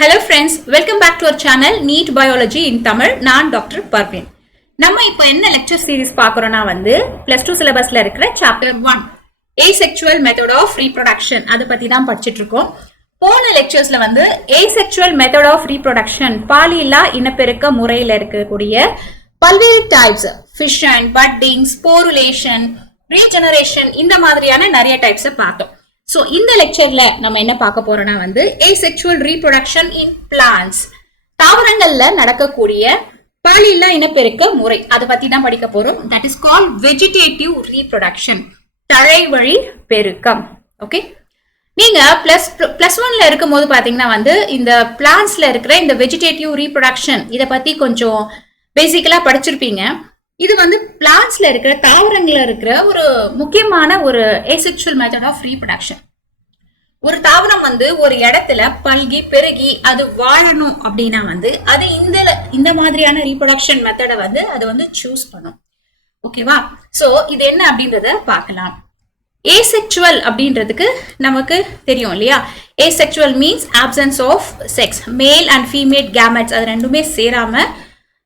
Hello friends, welcome back to our channel NEET Biology in Tamil. நான் doctor Parveen. நம்ம இப்போ என்ன லெக்சர் சீரிஸ் பார்க்கறோம்னா plus 2 சிலபஸ்ல இருக்கிற chapter 1 asexual method of reproduction அத பத்தி தான் படிச்சிட்டு இருக்கோம். போன லெக்சர்ஸ்ல asexual method of reproduction பாலில்லா இனப்பெருக்க முறையில இருக்கக்கூடிய பல்வேறு types fission, budding, sporulation, regeneration இந்த மாதிரியான நிறைய டைப்ஸ் பார்த்தோம். So, இந்த லெக்சர்ல நம்ம என்ன பார்க்க போறோம்னா asexual reproduction in plants. தாவரங்கள்ல நடக்கக்கூடிய பாலில்லா இனப்பெருக்க முறை அத பத்தி தான் படிக்க போறோம். That is called vegetative reproduction. தழைவழி பெருக்கம். ஓகே? நீங்க plus 1ல இருக்கும்போது பாத்தீங்கன்னா இந்த பிளான்ட்ஸ்ல இருக்கிற இந்த vegetative reproduction இத பத்தி கொஞ்சம் பேசிக்கலா படிச்சிருப்பீங்க. இது பிளான்ட்ஸ்ல இருக்கிற தாவரங்கள்ல இருக்கிற ஒரு முக்கியமான ஒரு asexual method of reproduction. ஒரு தாவரம் ஒரு இடத்துல பல்கி பெருகி அது வாழணும் அப்படின்னா அது இந்த மாதிரியான ரீப்ரொடக்ஷன் மெத்தட அது சூஸ் பண்ணும். ஓகேவா? சோ இது என்ன அப்படின்றத பார்க்கலாம். asexual அப்படின்றதுக்கு நமக்கு தெரியும் இல்லையா? asexual means absence of sex, male and female gametes அது ரெண்டுமே சேராம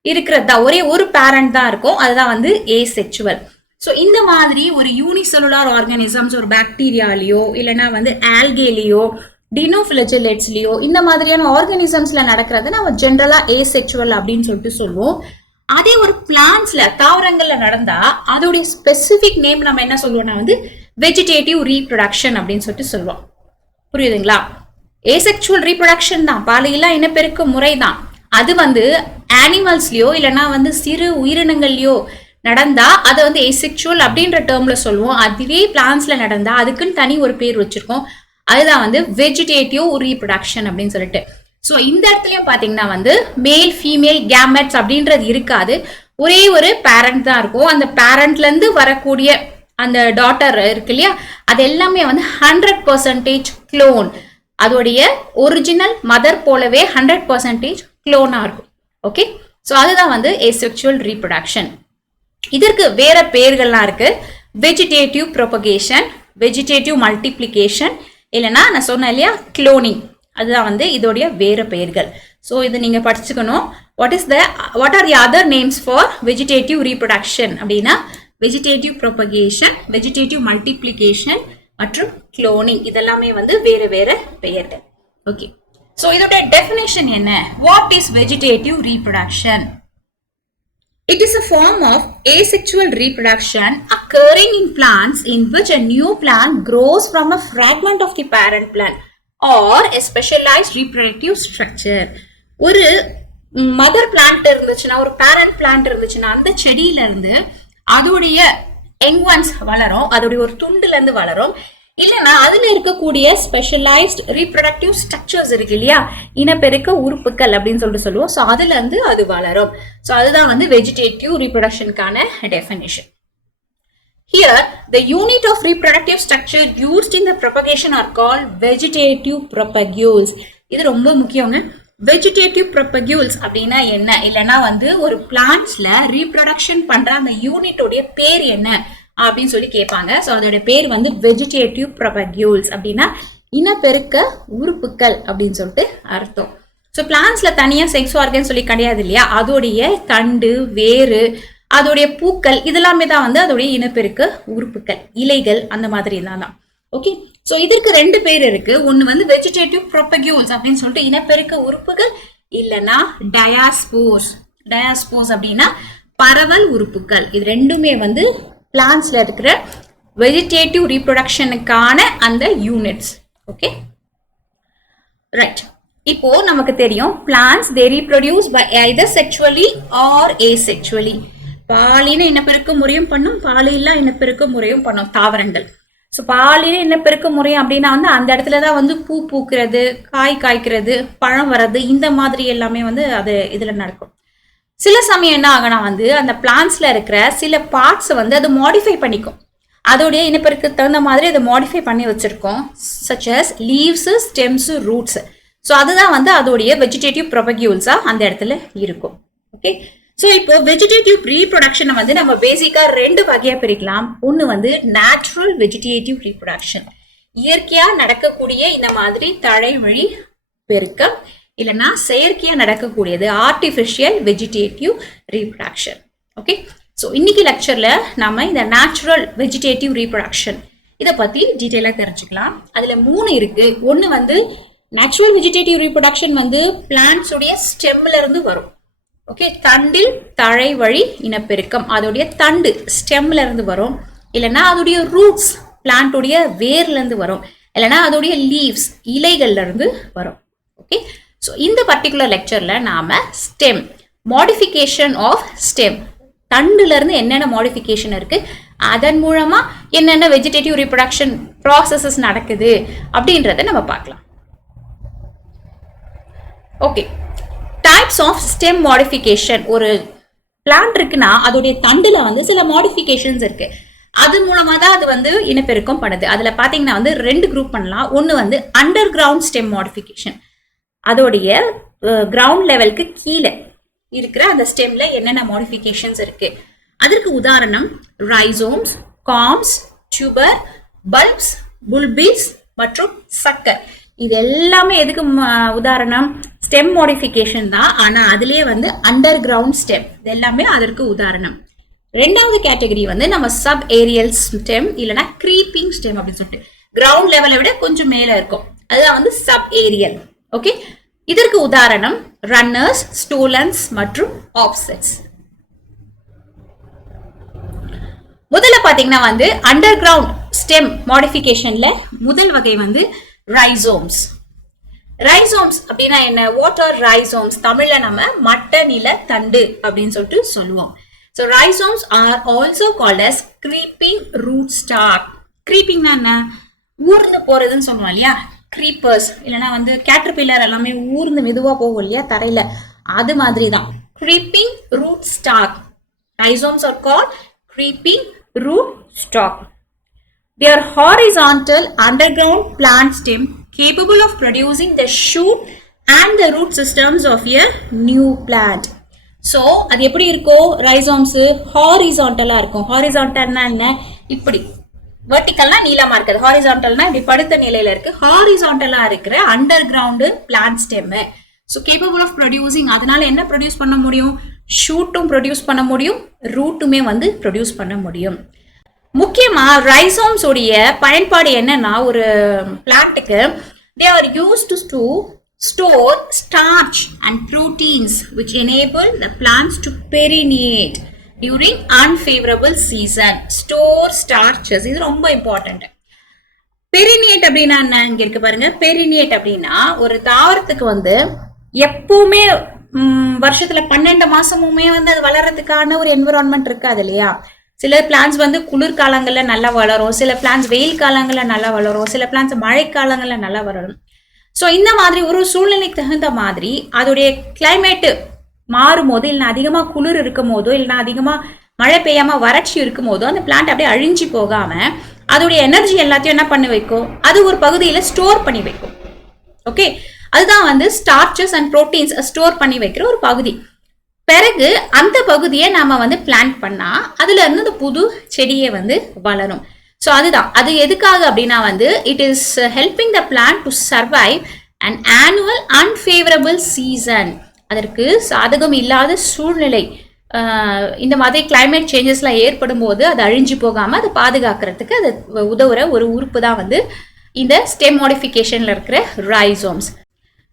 இருக்கிறதா ஒரே ஒரு பேரண்ட் தான் இருக்கும். அதுதான் asexual. ஸோ இந்த மாதிரி ஒரு யூனிசெல்லுலார் ஆர்கானிசம்ஸ் ஒரு பாக்டீரியாலேயோ இல்லைன்னா ஆல்கேலியோ டினோஃபிளஜெலேட்ஸ்லயோ இந்த மாதிரியான ஆர்கானிசம்ஸ்ல நடக்கிறத நம்ம ஜென்ரலா asexual அப்படின்னு சொல்லிட்டு சொல்லுவோம். அதே ஒரு பிளான்ட்ஸ்ல தாவரங்கள்ல நடந்தா அதோடைய ஸ்பெசிபிக் நேம் நம்ம என்ன சொல்லுவோம்னா வெஜிடேட்டிவ் ரீப்ரொடக்ஷன் அப்படின்னு சொல்லிட்டு சொல்லுவோம். புரியுதுங்களா? asexual ரீப்ரொடக்ஷன் தான் பாலில்லா இனப்பெருக்க முறை தான். அது அனிமல்ஸ்லயோ இல்லைன்னா சிறு உயிரினங்கள்லயோ நடந்தா அதை asexual அப்படின்ற டேர்ம்ல சொல்லுவோம். அதுவே பிளான்ட்ஸ்ல நடந்தா அதுக்குன்னு தனி ஒரு பேர் வச்சிருக்கோம். அதுதான் வெஜிடேட்டிவ் ரீப்ரொடக்ஷன் அப்படின்னு சொல்லிட்டு. ஸோ இந்த இடத்துலயும் பாத்தீங்கன்னா மேல் ஃபீமேல் கேமெட்ஸ் அப்படின்றது இருக்காது. ஒரே ஒரு பேரண்ட் தான் இருக்கும். அந்த பேரண்ட்ல இருந்து வரக்கூடிய அந்த டாட்டர் இருக்கு இல்லையா, அது எல்லாமே 100% க்ளோன். அதோடைய ஒரிஜினல் மதர் போலவே 100% க்ளோனா இருக்கும். ஓகே, ஸோ அதுதான் asexual reproduction. இதற்கு வேற பெயர்கள்லாம் இருக்கு. வெஜிடேட்டிவ் ப்ரொபகேஷன், வெஜிடேட்டிவ் மல்டிப்ளிகேஷன், இல்லைன்னா நான் சொன்னேன் இல்லையா க்ளோனிங், அதுதான் இதோடைய வேற பெயர்கள். ஸோ இது நீங்க படிச்சுக்கணும். What are the other names for vegetative reproduction அப்படின்னா வெஜிடேட்டிவ் ப்ரொபகேஷன், வெஜிடேட்டிவ் மல்டிப்ளிகேஷன் மற்றும் க்ளோனிங் இதெல்லாமே வேற வேற பெயர்கள். ஓகே, ஸோ இதோட டெஃபினேஷன் என்ன? What is vegetative reproduction? It is a form of asexual reproduction occurring in plants in which a new plant grows from a fragment of the parent plant or a specialized reproductive structure. ஒரு mother plant இருந்துச்சுன்னா, ஒரு parent plant இருந்துச்சுன்னா, அந்த செடியில இருந்து அதோடைய young once வளரும், அதோடைய ஒரு துண்டுல இருந்து வளரும். இல்லைன்னா அதுல இருக்கக்கூடிய ஸ்பெஷலைஸ்ட் ரீப்ரொடக்டிவ் ஸ்ட்ரக்சர்ஸ் இருக்கு இல்லையா, இனப்பெருக்க உறுப்புகள் அப்படின்னு சொல்லிட்டு சொல்லுவோம். ஸோ அதுல இருந்து அது வளரும். ஸோ அதுதான் வெஜிடேட்டிவ் ரீப்ரொடக்ஷனுக்கான definition. Here, the unit of reproductive structure used in the propagation are called vegetative propagules. இது ரொம்ப முக்கியங்க. வெஜிடேட்டிவ் ப்ரொபக்யூல்ஸ் அப்படின்னா என்ன? இல்லைன்னா ஒரு பிளான்ட்ஸ்ல ரீப்ரொடக்ஷன் பண்ற அந்த யூனிட்டோடைய பேர் என்ன அப்படின்னு சொல்லி கேட்பாங்க. ஸோ அதோட பேர் வெஜிடேட்டிவ் ப்ரொபக்யூல்ஸ் அப்படின்னா இனப்பெருக்க உறுப்புகள் அப்படின்னு சொல்லிட்டு அர்த்தம். ஸோ பிளான்ட்ஸ்ல தனியா செக்ஸ் ஆர்கன் சொல்லி கிடையாது இல்லையா, அதோடைய தண்டு, வேறு, அதோடைய பூக்கள் இதெல்லாமே தான் அதோடைய இனப்பெருக்க உறுப்புகள், இலைகள் அந்த மாதிரி தான். ஓகே, ஸோ இதற்கு ரெண்டு பேர் இருக்கு. ஒன்னு வெஜிடேட்டிவ் ப்ரொபக்யூல்ஸ் அப்படின்னு சொல்லிட்டு இனப்பெருக்க உறுப்புகள், இல்லைன்னா டயாஸ்போர்ஸ். டயாஸ்போர்ஸ் அப்படின்னா பரவல் உறுப்புகள். இது ரெண்டுமே பிளான்ட்ஸ்ல இருக்கிற வெஜிடேட்டிவ் ரீப்ரொடக்ஷனுக்கான அந்த யூனிட்ஸ். Okay, right. இப்போ நமக்கு தெரியும் plants they reproduce by either sexually or asexually. பாலின இனப்பெருக்க முறையும் பண்ணும், பாலில்லா இனப்பெருக்க முறையும் பண்ணும் தாவரங்கள். ஸோ பாலின இனப்பெருக்க முறை அப்படின்னா அந்த இடத்துலதான் பூ பூக்கிறது, காய் காய்க்கிறது, பழம் வர்றது, இந்த மாதிரி எல்லாமே அது இதுல நடக்கும். சில சமயம் என்ன ஆகுனா அந்த பிளான்ட்ஸ்ல இருக்கிற சில பார்ட்ஸ் அது மாடிஃபை பண்ணிக்கும். அதோடைய இனப்பெருக்க தகுந்த மாதிரி அதை மாடிஃபை பண்ணி வச்சிருக்கோம். such as leaves, stems, roots. So அதுதான் அதோடைய வெஜிடேட்டிவ் ப்ரொபக்யூல்ஸா அந்த இடத்துல இருக்கும். ஓகே, ஸோ இப்போ வெஜிடேட்டிவ் ரீப்ரொடக்ஷனை நம்ம பேசிக்கா ரெண்டு வகையா பிரிக்கலாம். ஒன்று நேச்சுரல் வெஜிடேட்டிவ் ரீப்ரொடக்ஷன், இயற்கையா நடக்கக்கூடிய இந்த மாதிரி தழைவழி பெருக்கம். இல்லைன்னா செயற்கையா நடக்கக்கூடியது artificial vegetative reproduction. Okay, so இன்னைக்கு லெக்சர்ல நாம இந்த நேச்சுரல் வெஜிடேட்டிவ் ரீப்ரடக்ஷன் இதை பத்தி டீட்டெயிலா தெரிஞ்சுக்கலாம். அதுல 3 இருக்கு. ஒன்னு வந்து நேச்சுரல் வெஜிடேட்டிவ் ரீப்ரடக்ஷன் வந்து பிளான்ட்ஸ் உடைய ஸ்டெம்ல இருந்து வரும். ஓகே, தண்டில் தழை வழி இனப்பெருக்கம், அதோடைய தண்டு ஸ்டெம்ல இருந்து வரும். இல்லைன்னா அதோடைய ரூட்ஸ் பிளான்ட் உடைய வேர்ல இருந்து வரும். இல்லைன்னா அதோடைய லீவ்ஸ் இலைகள்ல இருந்து வரும். ஓகே, ஸோ இந்த பர்டிகுலர் லெக்சர்ல நாம ஸ்டெம் மாடிஃபிகேஷன் ஆஃப் ஸ்டெம், தண்டுல இருந்து என்னென்ன மாடிஃபிகேஷன் இருக்கு, அதன் மூலமா என்னென்ன வெஜிடேட்டிவ் ரீப்ரடக்ஷன் ப்ராசஸஸ் நடக்குது அப்படின்றத நம்ம பார்க்கலாம். Okay, types of stem modification. ஒரு பிளான்ட் இருக்குன்னா அதோடைய தண்டுல வந்து சில மாடிஃபிகேஷன்ஸ் இருக்கு. அது மூலமா தான் அது வந்து இனப்பெருக்கம் பண்ணுது. அதுல பாத்தீங்கன்னா வந்து 2 குரூப் பண்ணலாம். ஒன்னு வந்து அண்டர் கிரவுண்ட் ஸ்டெம் மாடிஃபிகேஷன், அதோடைய கிரவுண்ட் லெவலுக்கு கீழே இருக்கிற அந்த ஸ்டெம்ல என்னென்ன மாடிஃபிகேஷன்ஸ் இருக்கு. அதற்கு உதாரணம் rhizomes, corms, tuber, bulbs, bulbils மற்றும் சக்கர். இது எல்லாமே எதுக்கு உதாரணம்? ஸ்டெம் மாடிஃபிகேஷன் தான். ஆனா அதுலயே வந்து அண்டர் கிரவுண்ட் ஸ்டெம் இது எல்லாமே அதற்கு உதாரணம். 2வது கேட்டகரி வந்து நம்ம சப் ஏரியல் ஸ்டெம் இல்லைன்னா கிரீப்பிங் ஸ்டெம் அப்படின்னு சொல்லிட்டு கிரவுண்ட் லெவலை விட கொஞ்சம் மேல இருக்கும். அதுதான் வந்து சப் ஏரியல். ஓகே, இதற்கு உதாரணம் ரன்னர்ஸ், ஸ்டூலன்ஸ் மற்றும் ஆப்செட்ஸ். முதல்ல பாத்தீங்கன்னா வந்து அண்டர் கிரவுண்ட் ஸ்டெம் மாடிஃபிகேஷன்ல முதல் வகை வந்து rhizomes. rhizomes அப்படின்னா என்ன? What are rhizomes? தமிழ்ல நம்ம மட்ட நில தண்டு அப்படின்னு சொல்லிட்டு சொல்லுவோம். So rhizomes are also called as creeping root stock. creeping என்ன? ஊர்ந்து போறதுன்னு சொல்லுவோம் இல்லையா? creepers இல்லைன்னா வந்து கேட்டர்பில்லர் எல்லாமே ஊர்ந்து மெதுவா போகும் இல்லையா தரையில, அது மாதிரி தான் creeping root stock. rhizomes are called creeping root stock. They are horizontal underground plant stem capable of producing the shoot and the root systems of a new plant. So அது எப்படி இருக்கும்? rhizomes ஹாரிசான்டலா இருக்கும். ஹாரிசான்டல்னா என்ன? இப்படி வெர்டிகல்னா நீளமா இருக்குது, ஹாரிசான்டல்னா இப்படி படுத்த நிலையில இருக்கு. ஹாரிசான்டலா இருக்கிற underground plant stem. So capable of producing, அதனால என்ன ப்ரொடியூஸ் பண்ண முடியும்? ஷூட்டும் ப்ரொடியூஸ் பண்ண முடியும், ரூட்டுமே வந்து ப்ரொடியூஸ் பண்ண முடியும். முக்கியமா rhizomes உடைய பயன்பாடு என்னன்னா, ஒரு பிளான்ட்டுக்கு they are used to store starch and proteins which enable the plants to perennate during unfavorable season. Store starches, இது ரொம்ப இம்பார்ட்டன்ட். பெரினியேட் அப்படின்னா என்ன? இங்க இருக்கு பாருங்க. பெரினியேட் அப்படின்னா ஒரு தாவரத்துக்கு வந்து எப்பவுமே வருஷத்துல 12 மாசமுமே வந்து அது வளர்றதுக்கான ஒரு என்விரான்மெண்ட் இருக்காது இல்லையா? சில பிளான்ஸ் வந்து குளிர்காலங்கள்ல நல்லா வளரும், சில பிளான்ஸ் வெயில் காலங்கள்ல நல்லா வளரும், சில பிளான்ஸ் மழை காலங்கள்ல நல்லா வளரும். ஸோ இந்த மாதிரி ஒரு சூழ்நிலைக்கு தகுந்த மாதிரி அதோடைய கிளைமேட்டு மாறும் போது, இல்லைன்னா அதிகமா குளிர் இருக்கும் போதோ, இல்லைன்னா அதிகமா மழை பெய்யாம வறட்சி இருக்கும் போதோ அந்த பிளான்ட் அப்படியே அழிஞ்சு போகாம அதோடைய எனர்ஜி எல்லாத்தையும் என்ன பண்ணி வைக்கும்? அது ஒரு பகுதியில ஸ்டோர் பண்ணி வைக்கும். ஓகே, அதுதான் வந்து ஸ்டார்ச்சஸ் அண்ட் புரோட்டீன்ஸ் ஸ்டோர் பண்ணி வைக்கிற ஒரு பகுதி. பிறகு அந்த பகுதியை நாம வந்து பிளான்ட் பண்ணா அதுல இருந்து அந்த புது செடியை வந்து வளரும். ஸோ அதுதான் அது எதுக்காக அப்படின்னா வந்து it is helping the plant to survive and annual unfavourable season. அதற்கு சாதகம் இல்லாத சூழ்நிலை, இந்த மாதிரி கிளைமேட் சேஞ்சஸ்லாம் ஏற்படும் போது அது அழிஞ்சு போகாம அதை பாதுகாக்கிறதுக்கு அது உதவுற ஒரு உறுப்பு தான் வந்து இந்த ஸ்டெம் மாடிஃபிகேஷன்ல இருக்கிற rhizomes.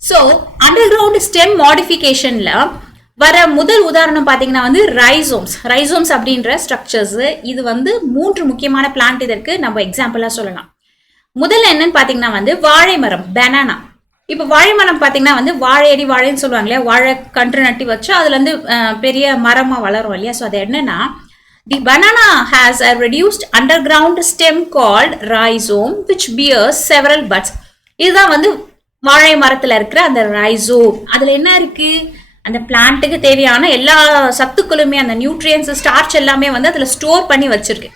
So underground stem மாடிஃபிகேஷன்ல வர முதல் உதாரணம் பாத்தீங்கன்னா வந்து rhizomes அப்படின்ற ஸ்ட்ரக்சர்ஸ். இது வந்து 3 முக்கியமான பிளான்ட் இதற்கு நம்ம எக்ஸாம்பிளா சொல்லலாம். முதல்ல என்னன்னு பாத்தீங்கன்னா வந்து வாழை மரம், பனானா. இப்ப வாழை மரம் பாத்தீங்கன்னா வந்து வாழையடி வாழைன்னு சொல்லுவாங்க இல்லையா? வாழை கன்று நட்டி வச்சு அதுல இருந்து பெரிய மரமா வளரும் இல்லையா? ஸோ அது என்னன்னா, the banana has a reduced underground stem called rhizome which bears several buds. இதுதான் வந்து வாழை மரத்துல இருக்கிற அந்த rhizome. அதுல என்ன இருக்கு? அந்த பிளான்ட்டுக்கு தேவையான எல்லா சத்துக்களுமே, அந்த நியூட்ரியன்ஸ், ஸ்டார்ச் எல்லாமே வந்து அதுல ஸ்டோர் பண்ணி வச்சிருக்கு.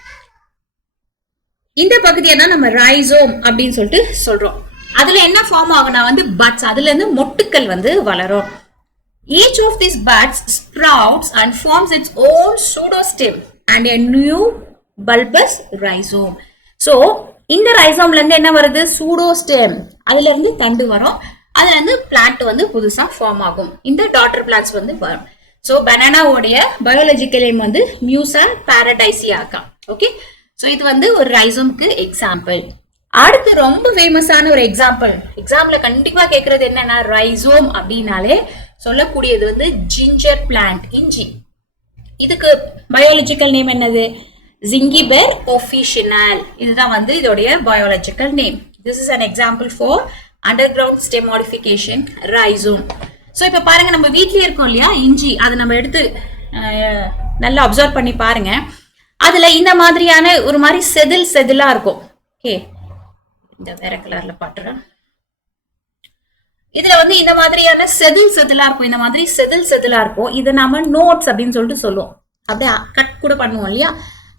இந்த பகுதியை தான் நம்ம rhizome அப்படின்னு சொல்லிட்டு சொல்றோம். அதுல என்ன ஃபார்ம் ஆகும்னா வந்து பட்ஸ், அதுல இருந்து மொட்டுக்கள் வந்து வளரும். Each of these buds sprouts and forms its own pseudostem and a new bulbous rhizome. So இந்த rhizome ல இருந்து என்ன வருது? சூடோஸ்டெம், அதுல இருந்து தண்டு வரும். அதுல இருந்து பிளான்ட் வந்து புதுசா ஃபார்ம் ஆகும். இந்த டாட்டர் பிளான்ட்ஸ் வந்து வரும். ஸோ பனானாவோடைய பயாலஜிக்கல் நேம் வந்து மியூசா பாரடைசியாக்கா. ஓகே, ஸோ இது வந்து ஒரு ரைசோம்க்கு எக்ஸாம்பிள். அடுத்து ரொம்ப ஃபேமஸான ஒரு எக்ஸாம்ல கண்டிப்பா கேட்கறது என்னன்னா ரைசோம் அப்படின்னாலே சொல்லக்கூடியது வந்து ஜிஞ்சர் பிளான்ட், இஞ்சி. இதுக்கு பயாலஜிக்கல் நேம் என்னது? ஜிங்கிபெர் ஒஃபிஷினல். இதுதான் வந்து இதோடைய biological name. This is an example for underground stem modification rhizome. So இப்போ பாருங்க, நம்ம வீட்லயே இருக்கோம் இல்லையா இஞ்சி, அதை நம்ம எடுத்து நல்லா அப்சர்வ் பண்ணி பாருங்க. அதுல இந்த மாதிரியான ஒரு மாதிரி செதிலா இருக்கும். ஓகே, இந்த வேற கலர்ல பாட்டுறேன். இதுல வந்து இந்த மாதிரியான செதிலா இருக்கும். இந்த மாதிரி செதிலா இருக்கும். இதை நாம நோட்ஸ் அப்படின்னு சொல்லிட்டு சொல்லுவோம். அப்படியே கட் கூட பண்ணுவோம் இல்லையா?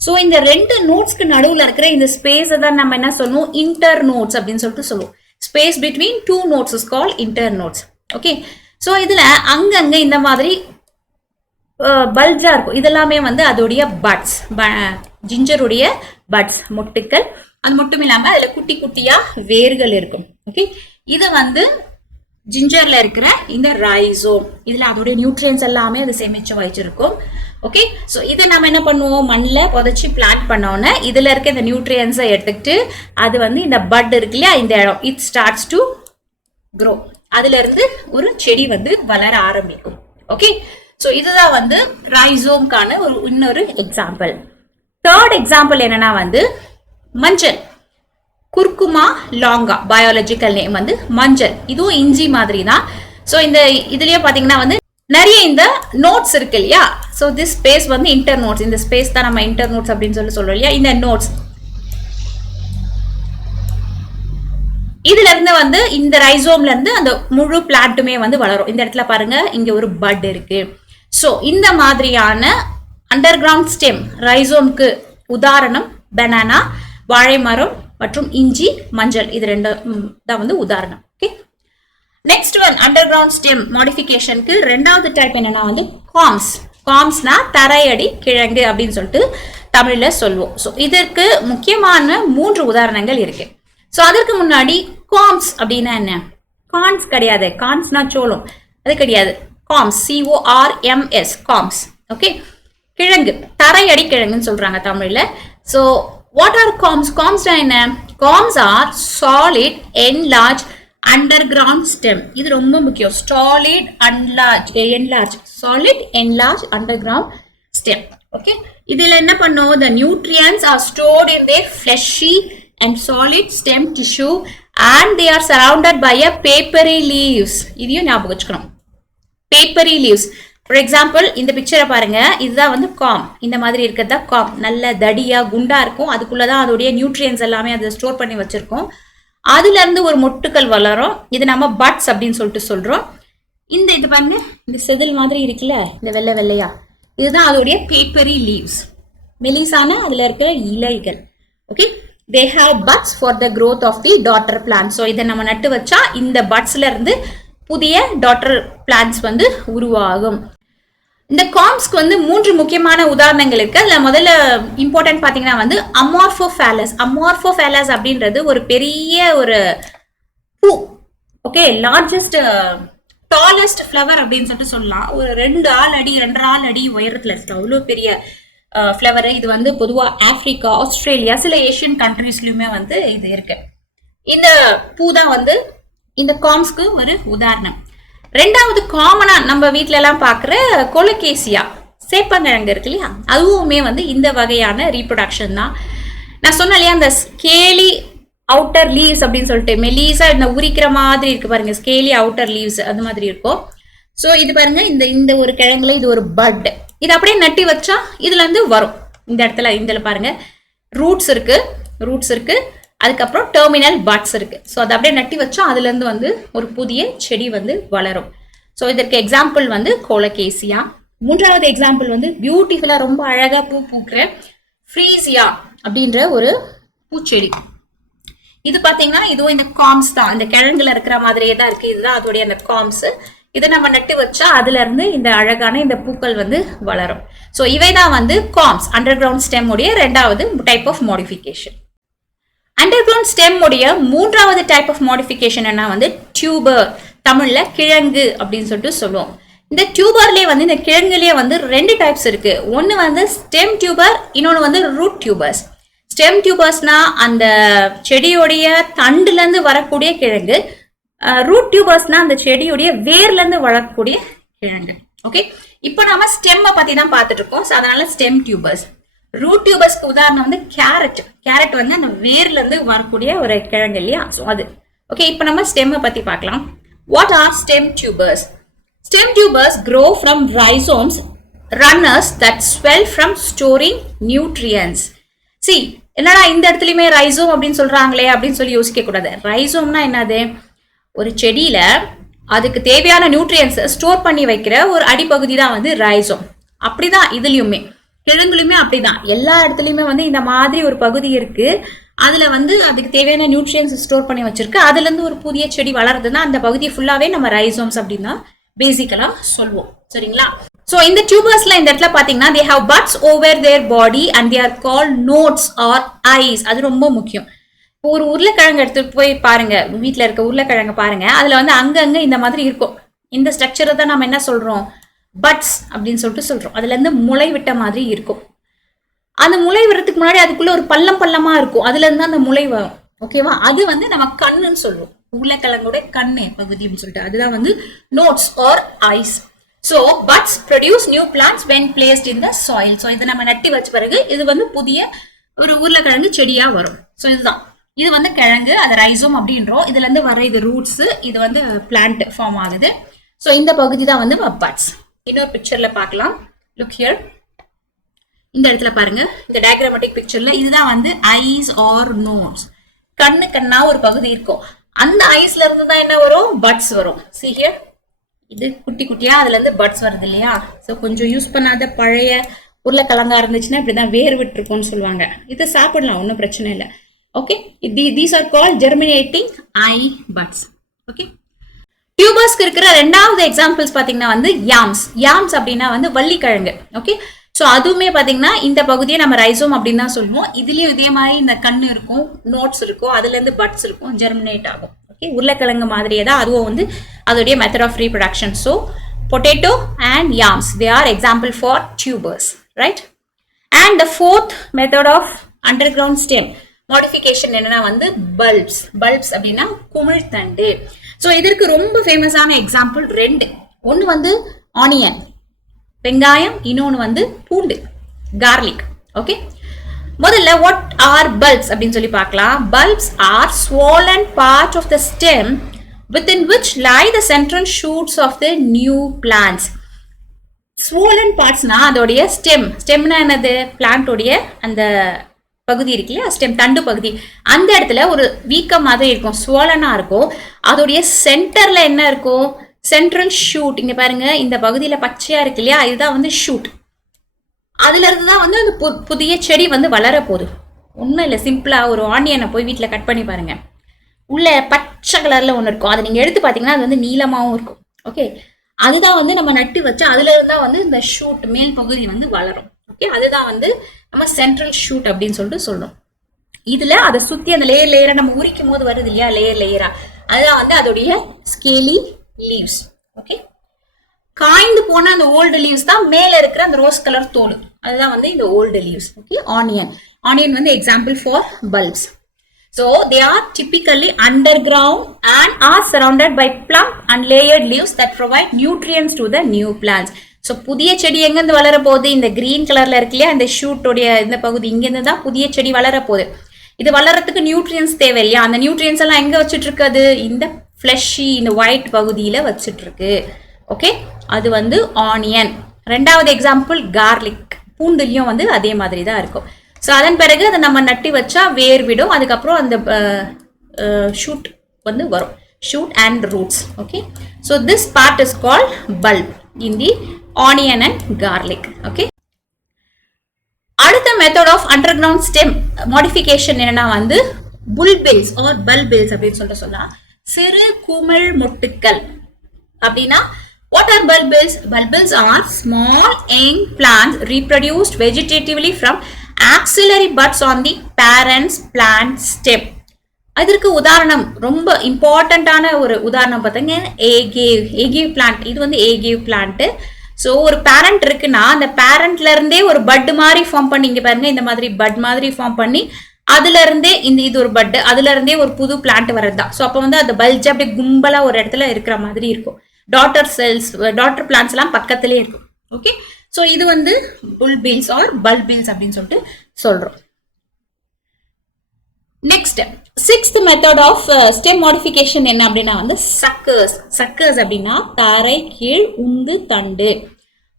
ஸோ இந்த ரெண்டு நோட்ஸ்க்கு நடுவில் இருக்கிற இந்த ஸ்பேஸ் தான் நம்ம என்ன சொல்லுவோம்? இன்டர் நோட்ஸ் அப்படின்னு சொல்லிட்டு சொல்லுவோம். Space between two nodes is called internodes. Okay, so இதுல அங்கங்க இந்த மாதிரி பல்ஜா இருக்கும். இதெல்லாமே வந்து அதோடைய பட்ஸ், ஜிஞ்சருடைய பட்ஸ், மொட்டுக்கள். அது மட்டும் இல்லாம அதுல குட்டி குட்டியா வேர்கள் இருக்கும். ஓகே, இது வந்து ஜிஞ்சர்ல இருக்கிற இந்த ரைசோம். இதுல அதோடைய நியூட்ரியன்ஸ் எல்லாமே அது சேமிச்சு வச்சிருக்கும். ஓகே, ஸோ இதை நம்ம என்ன பண்ணுவோம்? மண்ணில் புதைச்சி பிளான்ட் பண்ணோன்னே இதுல இருக்க இந்த நியூட்ரியன்ஸை எடுத்துக்கிட்டு அது வந்து இந்த பட் இருக்கு இல்லையா, இந்த இடம், இட் ஸ்டார்ட்ஸ் டு க்ரோ. அதுல இருந்து ஒரு செடி வந்து வளர ஆரம்பிக்கும். ஓகே, ஸோ இதுதான் வந்து ரைசோம்கான ஒரு இன்னொரு எக்ஸாம்பிள். தேர்ட் எக்ஸாம்பிள் என்னன்னா வந்து மஞ்சள், குர்குமா லாங்கா. பயாலஜிக்கல் நேம் வந்து மஞ்சள். இதுவும் இஞ்சி மாதிரி தான். ஸோ இந்த இதுலயே பாத்தீங்கன்னா வந்து நிறைய இந்த நோட்ஸ் இருக்கு இல்லையா? ஸோ திஸ் ஸ்பேஸ் வந்து இன்டர் நோட்ஸ். இந்த ஸ்பேஸ் தான் நம்ம இன்டர் நோட்ஸ் அப்படின்னு சொல்லி சொல்றோம் இல்லையா? இந்த நோட்ஸ் இதுல இருந்து வந்து இந்த ரைசோம்ல இருந்து அந்த முழு பிளான்ட்டுமே வந்து வளரும். இந்த இடத்துல பாருங்க, இங்க ஒரு பட் இருக்கு. ஸோ இந்த மாதிரியான அண்டர் கிரவுண்ட் ஸ்டெம் ரைசோம்க்கு உதாரணம் பனானா, வாழை மரம் மற்றும் இஞ்சி, மஞ்சள். இது ரெண்டு தான் வந்து உதாரணம். Okay, next one underground stem மாடிஃபிகேஷனுக்கு ரெண்டாவது டைப் என்னன்னா வந்து கார்ம்ஸ். கார்ம்ஸ்னா தரையடி கிழங்கு அப்படின்னு சொல்லிட்டு தமிழ்ல சொல்லுவோம். ஸோ இதற்கு முக்கியமான 3 உதாரணங்கள் இருக்கு. ஸோ அதற்கு முன்னாடி கார்ம்ஸ் அப்படின்னா என்ன? கார்ன்ஸ் கிடையாது. கார்ன்ஸ்னா சோளம், அது கிடையாது. கார்ம்ஸ், CORMS, கார்ம்ஸ். ஓகே, கிழங்கு, தரையடி கிழங்குன்னு சொல்றாங்க தமிழ்ல. So what are corms? கார்ம்ஸ்னா என்ன? Corms are solid enlarge underground stem. இது ரொம்ப முக்கியம். Solid enlarge, solid enlarge underground stem. Okay, இதுல என்ன பண்ணும்? the nutrients are stored in their fleshy and solid stem tissue and they are surrounded by a papery leaves. இதையும் ஞாபகம் வச்சுக்கணும். papery leaves. For example இந்த பிக்சரை பாருங்க, இதுதான் வந்து காம். இந்த மாதிரி இருக்கிறதா காம். நல்ல தடியா குண்டா இருக்கும். அதுக்குள்ளதான் அதோடைய நியூட்ரியன்ஸ் எல்லாமே அதை ஸ்டோர் பண்ணி வச்சிருக்கோம். அதுல இருந்து ஒரு மொட்டுக்கள் வளரும். இது நம்ம பட்ஸ் அப்படின்னு சொல்லிட்டு சொல்றோம். இது பாருங்க, இந்த செதில் மாதிரி இருக்குல்ல, இந்த வெள்ளை வெள்ளையா, இதுதான் அதோடைய பேப்பரி லீவ்ஸ். மெலிசான அதுல இருக்கிற இலைகள். Okay, they have buds for the growth of the daughter plant. So இதை நம்ம நட்டு வச்சா இந்த பட்ஸ்ல இருந்து புதிய டாட்டர் பிளான்ட்ஸ் வந்து உருவாகும். இந்த கார்ம்ஸ்க்கு வந்து 3 முக்கியமான உதாரணங்கள் இருக்கு. அதுல முதல்ல இம்பார்ட்டன்ட் பாத்தீங்கன்னா வந்து அமார்போஃபாலஸ். அமார்போஃபாலஸ் அப்படின்றது ஒரு பெரிய ஒரு பூ. ஓகே, லார்ஜஸ்ட் டாலஸ்ட் ஃப்ளவர் அப்படின்னு சொல்லிட்டு சொல்லலாம். ஒரு 2.5 அடி உயரத்துல இருக்கு. அவ்வளோ பெரிய ஃப்ளவர். இது வந்து பொதுவா ஆப்பிரிக்கா, ஆஸ்திரேலியா, சில ஏஷியன் கண்ட்ரீஸ்லயுமே வந்து இது இருக்கு. இந்த பூ தான் வந்து இந்த கார்ம்ஸ்க்கு ஒரு உதாரணம். ரெண்டாவது காமனா நம்ம வீட்டுல எல்லாம் பாக்குற கொலகேசியா, சேப்பங்கிழங்கு இருக்கு இல்லையா, அதுவுமே வந்து இந்த வகையான ரீப்ரொடக்ஷன் தான். நான் சொன்னேன் இல்லையா, அந்த ஸ்கேலி அவுட்டர் லீவ்ஸ் அப்படின்னு சொல்லிட்டு மெலிசா இந்த உரிக்கிற மாதிரி இருக்கு பாருங்க, ஸ்கேலி அவுட்டர் லீவ்ஸ் அந்த மாதிரி இருக்கும். ஸோ இது பாருங்க, இந்த ஒரு கிழங்குல இது ஒரு பட். இது அப்படியே நட்டி வச்சா இதுல இருந்து வரும். இந்த இடத்துல பாருங்க ரூட்ஸ் இருக்கு, அதுக்கப்புறம் டெர்மினல் பட்ஸ் இருக்கு. ஸோ அதை அப்படியே நட்டி வச்சா அதுல இருந்து வந்து ஒரு புதிய செடி வந்து வளரும். ஸோ இதற்கு எக்ஸாம்பிள் வந்து கோலகேசியா. மூன்றாவது எக்ஸாம்பிள் வந்து பியூட்டிஃபுல்லா ரொம்ப அழகா பூ பூக்கிற ஃப்ரீசியா அப்படின்ற ஒரு பூச்செடி. இது பாத்தீங்கன்னா இதுவும் இந்த கார்ம்ஸ் தான். இந்த கிழங்குல இருக்கிற மாதிரியே தான் இருக்கு. இதுதான் அதோடைய அந்த கார்ம்ஸ். இதை நம்ம நட்டு வச்சா அதுல இருந்து இந்த அழகான இந்த பூக்கள் வந்து வளரும். ஸோ இவைதான் வந்து கார்ம்ஸ், அண்டர் கிரவுண்ட் ஸ்டெம் உடைய ரெண்டாவது type of modification. Underground stem உடைய மூன்றாவது டைப் ஆஃப் மாடிஃபிகேஷன் என்ன வந்து டியூபர், தமிழ்ல கிழங்கு அப்படின்னு சொல்லிட்டு சொல்லுவோம். இந்த டியூபர்லயே வந்து இந்த கிழங்குலயே வந்து ரெண்டு டைப்ஸ் இருக்கு. ஒன்னு வந்து ஸ்டெம் டியூபர், இன்னொன்னு வந்து ரூட் டியூபர்ஸ். ஸ்டெம் டியூபர்ஸ்னா அந்த செடியோடைய தண்டுல இருந்து வரக்கூடிய கிழங்கு, ரூட் டியூபர்ஸ்னா அந்த செடியோடைய வேர்ல இருந்து வரக்கூடிய கிழங்கு. ஓகே, இப்போ நாம ஸ்டெம்மை பத்தி தான் பார்த்துட்டு இருக்கோம். அதனால ஸ்டெம் டியூபர்ஸ். ரூட் டியூபர்ஸ்க்கு உதாரணம் வந்து கேரட். கேரட் வந்து அந்த வேர்ல இருந்து வரக்கூடிய ஒரு கிழங்கு இல்லையா, ஸோ அது. ஓகே, இப்போ நம்ம ஸ்டெம்மை பத்தி பார்க்கலாம். What are stem tubers? Stem tubers grow from rhizomes, runners that swell from storing nutrients. See, என்னடா இந்த இடத்துலயுமே rhizome அப்படின்னு சொல்றாங்களே அப்படின்னு சொல்லி யோசிக்க கூடாது. rhizomeனா என்னது? ஒரு செடியில அதுக்கு தேவையான நியூட்ரியன்ஸ் ஸ்டோர் பண்ணி வைக்கிற ஒரு அடிப்பகுதி தான் வந்து rhizome. அப்படிதான் இதுலயுமே, கிழங்குலயுமே அப்படிதான். எல்லா இடத்துலயுமே வந்து இந்த மாதிரி ஒரு பகுதி இருக்கு. அதுல வந்து அதுக்கு தேவையான நியூட்ரியன்ஸ் ஸ்டோர் பண்ணி வச்சிருக்கு. அதுல இருந்து ஒரு புதிய செடி வளருதுன்னா அந்த பகுதி ஃபுல்லாவே நம்ம rhizomes அப்படின்னா பேசிக்கலா சொல்வோம். சரிங்களா? சோ இந்த டியூபர்ஸ்ல இந்த இடத்துல பாத்தீங்கன்னா they have buds over their body and they are called nodes or eyes. அது ரொம்ப முக்கியம். ஒரு உருளைக்கிழங்கு எடுத்துட்டு போய் பாருங்க, வீட்டுல இருக்க உருளைக்கிழங்கு பாருங்க, அதுல வந்து அங்கங்க இந்த மாதிரி இருக்கும். இந்த ஸ்ட்ரக்சரை தான் நம்ம என்ன சொல்றோம்? பட்ஸ் அப்படின்னு சொல்லிட்டு சொல்றோம். அதுல இருந்து முளை விட்ட மாதிரி இருக்கும். அந்த முளை விடுறதுக்கு முன்னாடி அதுக்குள்ள ஒரு பள்ளம் பள்ளமா இருக்கும். அதுல இருந்து அந்த முளை வரும். ஓகேவா? அது வந்து நம்ம கண்ணுன்னு சொல்லுவோம். உருளைக்கிழங்கோட கண்ணு பகுதி அப்படின்னு சொல்லிட்டு அதுதான் வந்து nodes or eyes. So buds produce new plants when placed in the soil. ஸோ இதை நம்ம நட்டி வச்ச பிறகு இது வந்து புதிய ஒரு உருளைக்கிழங்கு செடியா வரும். ஸோ இதுதான், இது வந்து கிழங்கு, அது ரைசோம் அப்படின்றோம். இதுல இருந்து வர இது ரூட்ஸ், இது வந்து பிளான்ட் ஃபார்ம் ஆகுது. ஸோ இந்த பகுதி தான் வந்து பட்ஸ். இன்னொரு பிக்சர்ல பார்க்கலாம். லுக் ஹியர், இந்த இடத்துல பாருங்க, இந்த டயக்ராமேட்டிக் பிக்சர்ல இதுதான் வந்து ஐஸ் ஆர் நோட்ஸ். கண்ணு கண்ணா ஒரு பகுதி இருக்கும். அந்த ஐஸ்ல இருந்து தான் என்ன வரும்? பட்ஸ் வரும். See here, இது குட்டி குட்டியா அதுல இருந்து பட்ஸ் வருது இல்லையா? ஸோ கொஞ்சம் யூஸ் பண்ணாத பழைய உருளைக்கிழங்கா இருந்துச்சுன்னா இப்படிதான் வேர் விட்டு இருக்கும்னு சொல்லுவாங்க. இதை சாப்பிடலாம், ஒன்றும் பிரச்சனை இல்லை. Okay, these are called germinating eye buds. Okay, டியூபர்ஸ்க்கு இருக்கிற ரெண்டாவது எக்ஸாம்பிள்ஸ் பாத்தீங்கன்னா வந்து யாம்ஸ். யாம்ஸ் அப்படின்னா வந்து வள்ளிக்கிழங்கு. ஓகே, ஸோ அதுவுமே பார்த்தீங்கன்னா இந்த பகுதியை நம்ம ரைசோம் அப்படின்னு தான் சொல்லுவோம். இதுலேயும் இதே மாதிரி இந்த கண்ணு இருக்கும், நோட்ஸ் இருக்கும், அதுலேருந்து பட்ஸ் இருக்கும், ஜெர்மினேட் ஆகும். ஓகே, உருளைக்கிழங்கு மாதிரியே தான் அதுவும் வந்து அதோடைய method of reproduction. So potato and yams, they are example for tubers, right? And the fourth method of underground stem modification என்னன்னா வந்து பல்ப்ஸ். பல்ப்ஸ் அப்படின்னா குமிழ்தண்டு. ஸோ இதற்கு ரொம்ப ஃபேமஸான எக்ஸாம்பிள் ரெண்டு. ஒன்று வந்து ஆனியன், வெங்காயம், இன்னொன்று வந்து பூண்டு, கார்லிக். ஓகே, முதல்ல வாட் ஆர் பல்ப்ஸ் அப்படின்னு சொல்லி பார்க்கலாம். Bulbs are swollen part of the stem within which lie the central shoots of the new plants. swollen partsனா அதோடைய ஸ்டெம்னா என்னது? பிளான்டோடைய அந்த பகுதி இருக்கு இல்லையா, ஸ்டெம் தண்டு பகுதி, அந்த இடத்துல ஒரு வீக்கம் மாதிரி இருக்கும், swollen-ஆ இருக்கும். அதோடைய சென்டர்ல என்ன இருக்கும்? Central shoot. இங்க பாருங்க, இந்த பகுதியில பச்சையா இருக்கு இல்லையா, இதுதான் வந்து ஷூட். அதுல இருந்துதான் வந்து அந்த புதிய செடி வந்து வளர போகுது. ஒன்றும் இல்லை, சிம்பிளா ஒரு ஆனியனை போய் வீட்டில் கட் பண்ணி பாருங்க, உள்ள பச்சை கலர்ல ஒன்று இருக்கும். அதை நீங்க எடுத்து பார்த்தீங்கன்னா அது வந்து நீளமாகவும் இருக்கும். ஓகே, அதுதான் வந்து நம்ம நட்டு வச்சா அதுல இருந்தா வந்து இந்த ஷூட் மேல் பகுதி வந்து வளரும். ஓகே, அதுதான் வந்து நம்ம சென்ட்ரல் ஷூட் அப்படின்னு சொல்லிட்டு சொல்றோம். இதுல அதை சுத்தி அந்த லேயர் லேயரா நம்ம உரிக்கும் போது வருது இல்லையா, லேயர் லேயரா, அதுதான் வந்து அதோடைய ஸ்கேலி லீவ்ஸ். ஓகே, காய்ந்து போன அந்த ஓல்டு லீவ்ஸ் தான் மேல இருக்கிற அந்த ரோஸ் கலர் தோல், அதுதான் வந்து இந்த ஓல்டு லீவ்ஸ். ஓகே, ஆனியன் வந்து example for bulbs. So they are typically underground and are surrounded by plump and layered leaves that provide nutrients to the new plants. So புதிய செடி எங்க இருந்து வளர போகுது? இந்த கிரீன் கலர்ல இருக்கு இல்லையா, இந்த ஷூட்டோடைய இந்த பகுதி, இங்க இருந்து தான் புதிய செடி வளர போகுது. இது வளர்றதுக்கு நியூட்ரியன்ஸ் தேவை இல்லையா, அந்த நியூட்ரியன்ஸ் எல்லாம் எங்க வச்சுட்டு இருக்குது? இந்த ஃபிளஷி, இந்த ஒயிட் பகுதியில வச்சுட்டு இருக்கு. ஓகே, அது வந்து ஆனியன். ரெண்டாவது எக்ஸாம்பிள் கார்லிக். பூண்டுலையும் வந்து அதே மாதிரி தான் இருக்கும். ஸோ அதன் பிறகு அதை நம்ம நட்டி வச்சா வேர் விடும், அதுக்கப்புறம் அந்த ஷூட் வந்து வரும், shoot and roots. Okay, so this part is called bulb in the onion and garlic. Okay, அடுத்த method of underground stem modification என்னன்னா வந்து புல்பில்ஸ் ஆர் பல்பில்ஸ் அப்படின்னு சொல்லிட்டு சொல்லலாம். சிறு குமிழ் மொட்டுக்கள் அப்படின்னா what are bulbils? Bulbils are small young plants reproduced vegetatively from axillary buds on the parent's plant stem. அதற்கு உதாரணம் ரொம்ப இம்பார்ட்டன்டான ஒரு உதாரணம் பார்த்தீங்க ஏகேவ் பிளான்ட். இது வந்து ஏகேவ் பிளான்ட். ஸோ ஒரு பேரண்ட் இருக்குன்னா அந்த பேரண்ட்ல இருந்தே ஒரு பட் மாதிரி ஃபார்ம் பண்ணி, இங்க பாருங்க இந்த மாதிரி பட் மாதிரி ஃபார்ம் பண்ணி அதுல இருந்தே இது ஒரு பட், அதுல இருந்தே ஒரு புது பிளான்ட் வர்றது தான். ஸோ அப்போ வந்து அந்த பல்ஜ் அப்படியே கும்பலா ஒரு இடத்துல இருக்கிற மாதிரி இருக்கும். டாட்டர் செல்ஸ், டாட்டர் பிளான்ட்ஸ் எல்லாம் பக்கத்திலே இருக்கும். ஓகே, ஸோ இது வந்து புல்பில்ஸ் ஆர் பல்பில்ஸ் அப்படின்னு சொல்லிட்டு சொல்றோம். Next sixth method of stem modification என்ன அப்படின்னா வந்து சக்கர்ஸ். சக்கர்ஸ் அப்படின்னா தாரை, கீழ், உந்து, தண்டு.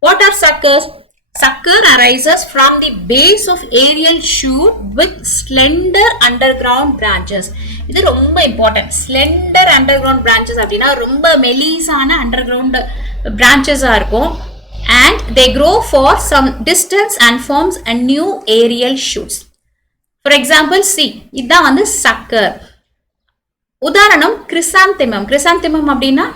What are suckers? Sucker arises from the base of aerial shoot with slender underground branches. இது ரொம்ப important. Slender underground branches அப்படின்னா ரொம்ப மெலிசான underground branches இருக்கும். And they grow for some distance and forms a new aerial shoots. For example, see, இதுதான் வந்து sucker. உதாரணம் கிரிசாந்திமம். கிரிசாந்திமம் அப்படின்னா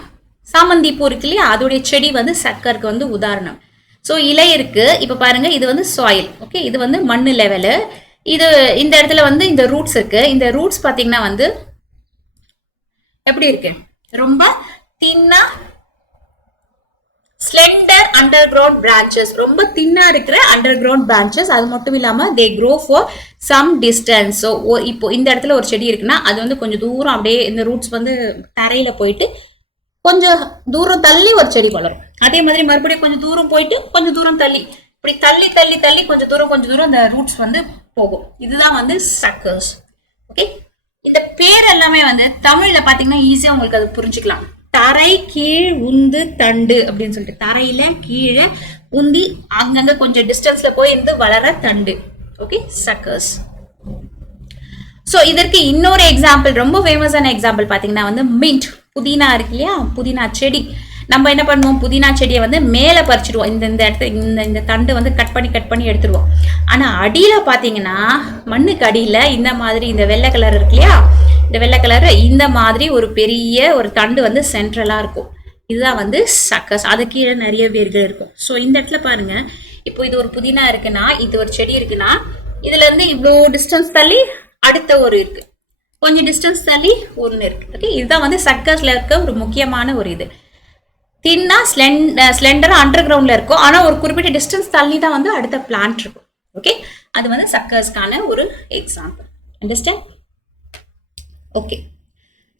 சாமந்தி பூ இருக்கு இல்லையா, அதோடைய செடி வந்து சக்கருக்கு வந்து உதாரணம். ஸோ இலை இருக்கு. இப்போ பாருங்க, இது வந்து சாயில். ஓகே, இது வந்து மண்ணு லெவலு. இது இந்த இடத்துல வந்து இந்த ரூட்ஸ் இருக்கு. இந்த ரூட்ஸ் பார்த்தீங்கன்னா வந்து எப்படி இருக்கு? ரொம்ப தின்னா ஸ்லெண்டர் அண்டர் கிரவுண்ட் பிரான்ச்சஸ், ரொம்ப தின்னா இருக்கிற அண்டர் கிரவுண்ட் பிரான்ச்சஸ். அது மட்டும் இல்லாம they grow for some distance. So இப்போ இந்த இடத்துல ஒரு செடி இருக்குன்னா அது வந்து கொஞ்சம் தூரம் அப்படியே இந்த ரூட்ஸ் வந்து தரையில போயிட்டு கொஞ்சம் தூரம் தள்ளி ஒரு செடி வளரும். அதே மாதிரி மறுபடியும் கொஞ்சம் தூரம் போயிட்டு கொஞ்சம் தூரம் தள்ளி, இப்படி தள்ளி தள்ளி தள்ளி கொஞ்சம் தூரம் அந்த ரூட்ஸ் வந்து போகும். இதுதான் வந்து சக்கர்ஸ். ஓகே, இந்த பேர் எல்லாமே வந்து தமிழ்ல பாத்தீங்கன்னா ஈஸியா உங்களுக்கு அது புரிஞ்சுக்கலாம். தரை, கீழ், உந்து, தண்டு அப்படின்னு சொல்லிட்டு தரையில கீழே உந்தி அங்கங்க கொஞ்சம் டிஸ்டன்ஸ்ல போய் இருந்து வளர தண்டு. Okay, suckers. ஸோ இதற்கு இன்னொரு எக்ஸாம்பிள், ரொம்ப ஃபேமஸான எக்ஸாம்பிள் பாத்தீங்கன்னா வந்து மின்ட். புதினா இருக்கு இல்லையா, புதினா செடி. நம்ம என்ன பண்ணுவோம், புதினா செடியை வந்து மேலே பறிச்சிடுவோம். இந்த இடத்துல இந்த தண்டு வந்து கட் பண்ணி எடுத்துருவோம். ஆனால் அடியில் பார்த்தீங்கன்னா மண்ணுக்கு அடியில் இந்த மாதிரி இந்த வெள்ளை கலர் இருக்கு இல்லையா, இந்த வெள்ளை கலர் இந்த மாதிரி ஒரு பெரிய ஒரு தண்டு வந்து சென்ட்ரலாக இருக்கும். இதுதான் வந்து சக்கஸ். அது கீழே நிறைய வேர்கள் இருக்கும். ஸோ இந்த இடத்துல பாருங்க, இப்போ இது ஒரு புதினா இருக்குன்னா, இது ஒரு செடி இருக்குன்னா, இதுல இருந்து இவ்வளோ டிஸ்டன்ஸ் தள்ளி அடுத்த ஒரு இருக்கு, கொஞ்சம் டிஸ்டன்ஸ் தள்ளி ஒன்று இருக்கு. ஓகே, இதுதான் வந்து சக்கர்ஸ்ல இருக்க ஒரு முக்கியமான ஒரு இது. தின்னா ஸ்லெண்டரா அண்டர் கிரவுண்ட்ல இருக்கும், ஆனா ஒரு குறிப்பிட்ட டிஸ்டன்ஸ் தள்ளி தான் வந்து அடுத்த பிளான்ட் இருக்கும். ஓகே, அது வந்து சக்கர்ஸ்க்கான ஒரு எக்ஸாம்பிள். அண்டர்ஸ்டாண்ட்? ஓகே,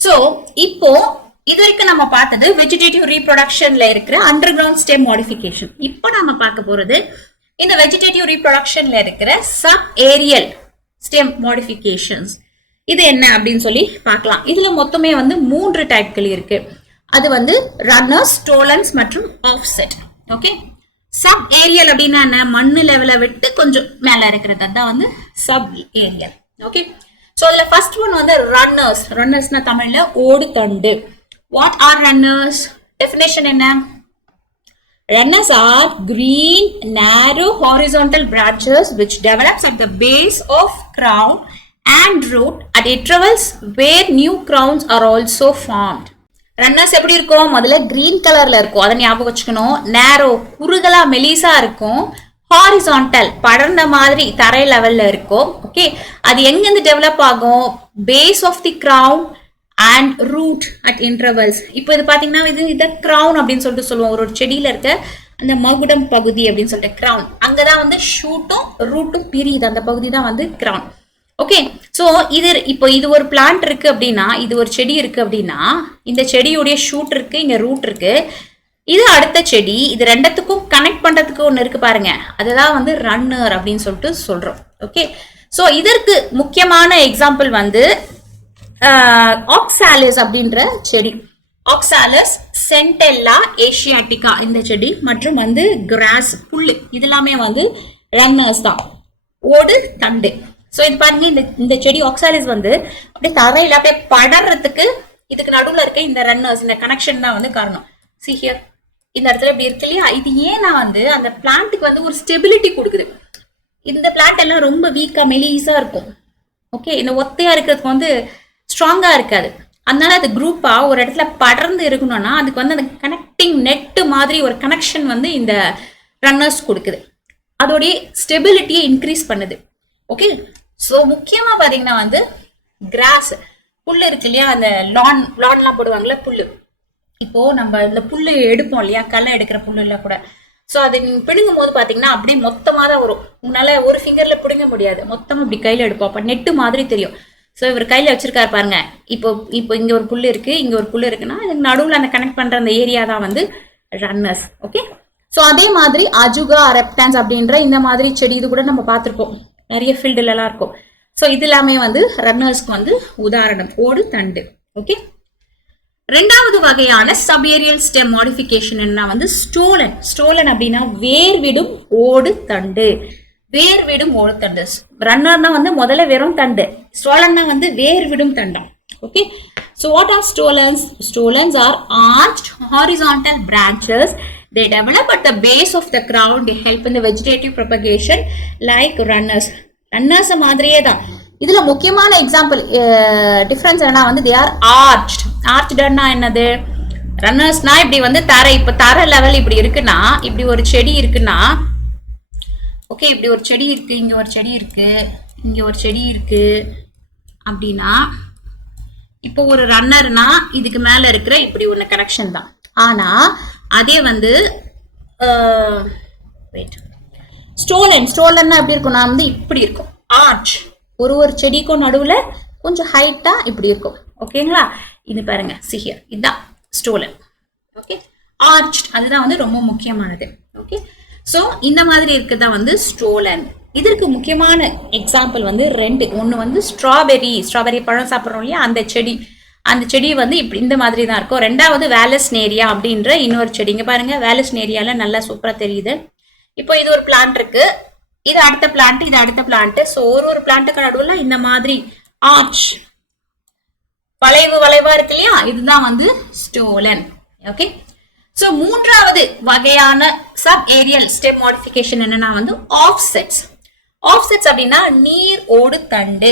ஸோ இப்போ இது வரைக்கும் நம்ம பார்த்தது வெஜிடேட்டிவ் ரீப்ரொடக்ஷன்ல இருக்கிற அண்டர் கிரவுண்ட் ஸ்டெம் மாடிஃபிகேஷன். இப்போ நம்ம பார்க்க போறது இந்த வெஜிடேட்டிவ் ரீப்ரொடக்ஷன்ல இருக்கிற சப் ஏரியல் ஸ்டெம் மாடிஃபிகேஷன்ஸ். இது என்ன அப்படின்னு சொல்லி பார்க்கலாம். இதுல மொத்தமே வந்து 3 டைப்கள் இருக்கு. அது வந்து ரன்னர்ஸ், ஸ்டோலன்ஸ் மற்றும் ஆஃப்செட். ஓகே, சப் ஏரியல் அப்படின்னா என்ன? மண்ணு லெவலை விட்டு கொஞ்சம் மேல இருக்கிறது, அதான் வந்து சப் ஏரியல். ஓகே, ஸோ அதுல ஃபர்ஸ்ட் ஒன் வந்து ரன்னர்ஸ். ரன்னர்ஸ்னா தமிழ்ல ஓடு தண்டு. What are runners? டெஃபினேஷன் என்ன? Runners are green, narrow, horizontal branches which develops at the base of crown and root at intervals where new crowns are also formed. Runners எப்படி இருக்கும்? முதல்ல green கலர்ல இருக்கும், அதை ஞாபகம் வச்சுக்கணும். narrow, குறுகலா மெலிசா இருக்கும். horizontal, படர்ந்த மாதிரி தரை லெவல்ல இருக்கும். ஓகே, அது எங்கிருந்து டெவலப் ஆகும்? base of the crown and root at intervals. இப்போ இது பாத்தீங்கன்னா இது crown அப்படின்னு சொல்லிட்டு சொல்லுவோம். ஒரு செடியில இருக்க அந்த மகுடம் பகுதி அப்படின்னு சொல்லிட்டு crown, அங்கதான் வந்து ஷூட்டும் ரூட்டும் பிரியுது, அந்த பகுதி தான் வந்து crown. ஓகே, ஸோ இப்போ இது ஒரு பிளான்ட் இருக்கு அப்படின்னா, இது ஒரு செடி இருக்கு அப்படின்னா, இந்த செடியுடைய ஷூட் இருக்கு, இங்க ரூட் இருக்கு, இது அடுத்த செடி. இது ரெண்டத்துக்கும் கனெக்ட் பண்றதுக்கு ஒன்று இருக்கு பாருங்க, அதுதான் வந்து ரன்னர் அப்படின்னு சொல்லிட்டு சொல்றோம். ஓகே, ஸோ இதற்கு முக்கியமான எக்ஸாம்பிள் வந்து ஆக்சாலிஸ் அப்படின்ற செடி. ஆக்சாலிஸ், சென்டெல்லா ஏசியாட்டிகா இந்த செடி, மற்றும் வந்து கிராஸ், புல்லு, இதெல்லாமே வந்து ரன்னர்ஸ் தான், ஓடு தண்டு. ஸோ இது பாருங்க, இந்த செடி ஆக்சாலிஸ் வந்து அப்படியே தரையில அப்படியே படறதுக்கு இதுக்கு நடுவில் இருக்க இந்த ரன்னர்ஸ், இந்த கனெக்ஷன் தான் வந்து காரணம். See here, இந்த இடத்துல இப்படி இருக்கு இல்லையா, இது ஏன்னா வந்து அந்த பிளான்ட்டுக்கு வந்து ஒரு ஸ்டெபிலிட்டி கொடுக்குது. இந்த பிளான்ட் எல்லாம் ரொம்ப வீக்கா மெலிசா இருக்கும். ஓகே, இந்த ஒத்தையா இருக்கிறதுக்கு வந்து ஸ்ட்ராங்கா இருக்காது. அதனால அது குரூப்பா ஒரு இடத்துல படர்ந்து இருக்கணும்னா அதுக்கு வந்து அந்த கனெக்டிங் நெட்டு மாதிரி ஒரு கனெக்ஷன் வந்து இந்த ரன்னர்ஸ் கொடுக்குது. அதோடைய ஸ்டெபிலிட்டியை இன்க்ரீஸ் பண்ணுது. ஓகே. ஸோ முக்கியமா பாத்தீங்கன்னா வந்து கிராஸ் புல் இருக்கு இல்லையா, அந்த லான்லாம் போடுவாங்கல்ல புல்லு. இப்போ நம்ம இந்த புல்லு எடுப்போம் இல்லையா, களை எடுக்கிற புல்லுல கூட. ஸோ அதை நீங்க பிடுங்கும் போது பாத்தீங்கன்னா அப்படியே மொத்தமா தான் வரும். உங்களால ஒரு ஃபிங்கர்ல பிடுங்க முடியாது, மொத்தமா இப்படி கையில எடுப்போம். அப்ப நெட்டு மாதிரி தெரியும். ஸோ இவர் கையில வச்சிருக்காரு பாருங்க. இப்போ இங்க ஒரு புல்லு இருக்கு, இங்க ஒரு புல்லு இருக்குன்னா இதுக்கு நடுவில் அந்த கனெக்ட் பண்ற அந்த ஏரியா தான் வந்து ரன்னர்ஸ். ஓகே. ஸோ அதே மாதிரி அஜுகா ரெப்டான்ஸ் அப்படின்ற இந்த மாதிரி செடி இது கூட நம்ம பார்த்துருப்போம், நிறைய ஃபீல்டுல எல்லாம் இருக்கும். ஸோ இது எல்லாமே வந்து ரன்னர்ஸ்க்கு வந்து உதாரணம், ஓடு தண்டு. ஓகே. ரெண்டாவது வகையான சப்ஏரியல் ஸ்டெம் மாடிஃபிகேஷன் என்ன வந்து ஸ்டோலன். ஸ்டோலன் அப்படின்னா வேர்விடும் ஓடு தண்டு. வேர்விடும் ஓடு தண்டு. ரன்னர்னா வந்து முதல்ல வெறும் தண்டு, ஸ்டோலன்னா வந்து வேர்விடும் தண்டம். Okay. So what are stolons? Stolons are arched horizontal branches. They develop at the base of the crown. They help in the vegetative propagation like runners. Runners மாதிரியே தான். இதுல முக்கியமான எக்ஸாம்பிள் டிஃபரன்ஸ் என்னன்னா வந்து they are arched. ஆர்ச்டுன்னா என்னது? ரன்னர்ஸ்னா இப்படி வந்து இப்ப தர லெவல் இப்படி இருக்குன்னா, இப்படி ஒரு செடி இருக்குன்னா, ஓகே, இப்படி ஒரு செடி இருக்கு, இங்க ஒரு செடி இருக்கு, இங்க ஒரு செடி இருக்கு அப்படின்னா, இப்போ ஒரு ரன்னர்னா இதுக்கு மேல இருக்கிற இப்படி ஒண்ணு கனெக்ஷன் தான். ஆனா அதே வந்து ஸ்டோலன்னா எப்படி இருக்கும்னா வந்து இப்படி இருக்கும். ஆர்ச் ஒரு செடிக்கும் நடுவுல கொஞ்சம் ஹைட்டா இப்படி இருக்கும். ஓகேங்களா? இது பாருங்க, சிஹியர், இதுதான் ஸ்டோலன். ஓகே. ஆர்ச் அதுதான் வந்து ரொம்ப முக்கியமானது. ஓகே. ஸோ இந்த மாதிரி இருக்குதா வந்து ஸ்டோலன். இதற்கு முக்கியமான எக்ஸாம்பிள் வந்து ரெண்டு. ஒன்று வந்து ஸ்ட்ராபெரி பழம் சாப்பிட்றோம் இல்லையா, அந்த செடி வந்து இப்படி இந்த மாதிரி தான் இருக்கும். ரெண்டாவது வேலஸ்னேரியா அப்படின்ற இன்னொரு செடி. இங்க பாருங்க, வேலஸ்னேரியால நல்லா சூப்பரா தெரியுது. இப்போ இது ஒரு பிளான்ட் இருக்கு, இது அடுத்த பிளான்ட், இது அடுத்த பிளான்ட். ஸோ ஒரு பிளான்ட்டுக்கு நடுவில் இந்த மாதிரி ஆர்ச் வளைவா இருக்கு இல்லையா, இதுதான் வந்து ஸ்டோலன். ஓகே. ஸோ மூன்றாவது வகையான சப் ஏரியல் ஸ்டெம் மாடிஃபிகேஷன் என்னன்னா வந்து ஆஃப்செட்ஸ். ஆஃப்செட்ஸ் அப்படின்னா நீர் ஓடு தண்டு.